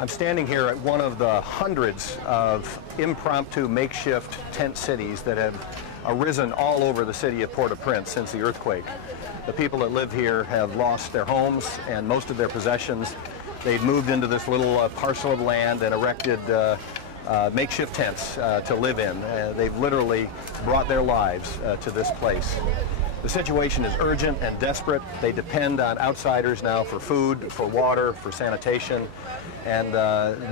I'm standing here at one of the hundreds of impromptu makeshift tent cities that have arisen all over the city of Port-au-Prince since the earthquake. The people that live here have lost their homes and most of their possessions. They've moved into this little parcel of land and erected makeshift tents to live in. They've literally brought their lives to this place. The situation is urgent and desperate. They depend on outsiders now for food, for water, for sanitation, and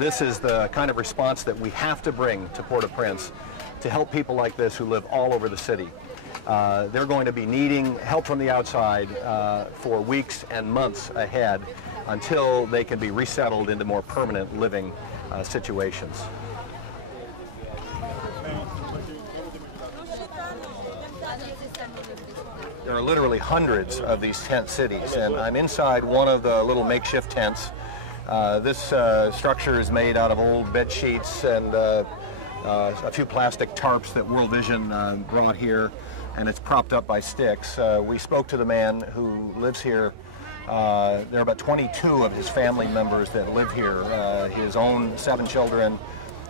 this is the kind of response that we have to bring to Port-au-Prince to help people like this who live all over the city. They're going to be needing help from the outside for weeks and months ahead until they can be resettled into more permanent living situations. There are literally hundreds of these tent cities, and I'm inside one of the little makeshift tents. This structure is made out of old bed sheets and a few plastic tarps that World Vision brought here, and it's propped up by sticks. We spoke to the man who lives here. There are about 22 of his family members that live here, his own 7 children,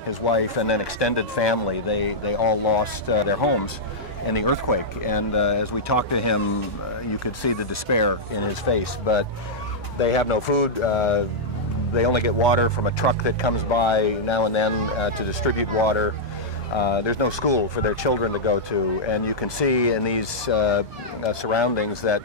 his wife, and then extended family. They all lost their homes in the earthquake, and as we talked to him, you could see the despair in his face, but they have no food. They only get water from a truck that comes by now and then to distribute water. There's no school for their children to go to, and you can see in these surroundings that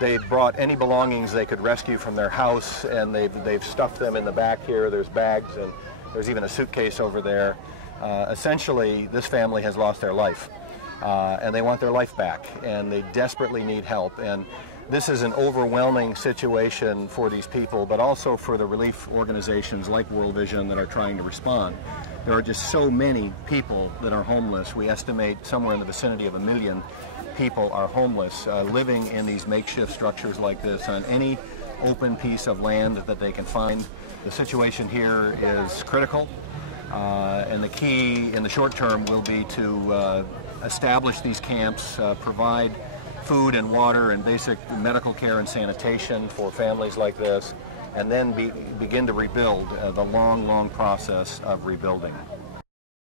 they've brought any belongings they could rescue from their house, and they've stuffed them in the back here. There's bags, and there's even a suitcase over there. Essentially, this family has lost their life. And they want their life back, and they desperately need help. And this is an overwhelming situation for these people, but also for the relief organizations like World Vision that are trying to respond. There are just so many people that are homeless. We estimate somewhere in the vicinity of 1 million people are homeless, living in these makeshift structures like this on any open piece of land that they can find. The situation here is critical, and the key in the short term will be to establish these camps, provide food and water and basic medical care and sanitation for families like this, and then begin to rebuild the long, long process of rebuilding.